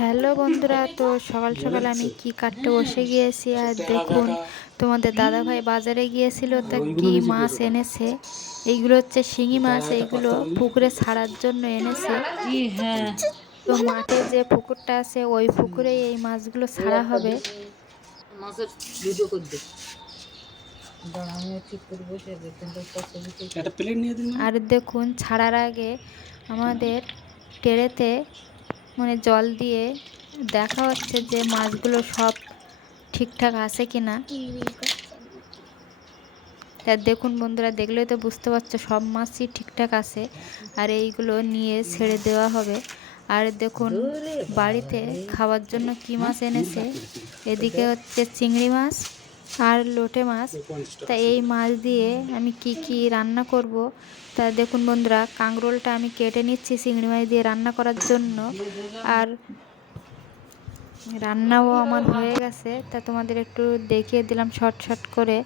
Hello বন্ধুরা তো সকাল সকাল আমি কি কাটতে বসে গিয়েছি? আর দেখুন তোমাদের দাদা ভাই বাজারে গিয়েছিল তা কি মাছ এনেছে? এইগুলো হচ্ছে শিঙি মাছ এইগুলো পুকুরে ছাড়ার জন্য এনেছে। হ্যাঁ তো মাঠে যে পুকুরটা আছে ওই পুকুরে এই মাছগুলো ছাড়া হবে। আর দেখুন ছাড়ার আগে আমাদের টেরেতে মানে জল দিয়ে দেখা হচ্ছে যে মাছগুলো সব ঠিকঠাক আছে কি না তা দেখুন বন্ধুরা, দেখলেই তো বুঝতে পারছ, সব মাছই ঠিকঠাক আছে। আর এইগুলো নিয়ে ছেড়ে দেওয়া হবে। আর দেখুন, বাড়িতে খাওয়ার জন্য কি মাছ এনেছে? এদিকে হচ্ছে চিংড়ি মাছ আর লোটে মাছ। তা এই মাছ দিয়ে আমি কি কি রান্না করব? তা দেখুন বন্ধুরা, কাঁকরোলটা আমি কেটে নিচ্ছি চিংড়ি মাছ দিয়ে রান্না করার জন্য। আর রান্নাও আমার হয়ে গেছে। তা তোমাদের একটু দেখিয়ে দিলাম শর্ট শর্ট করে।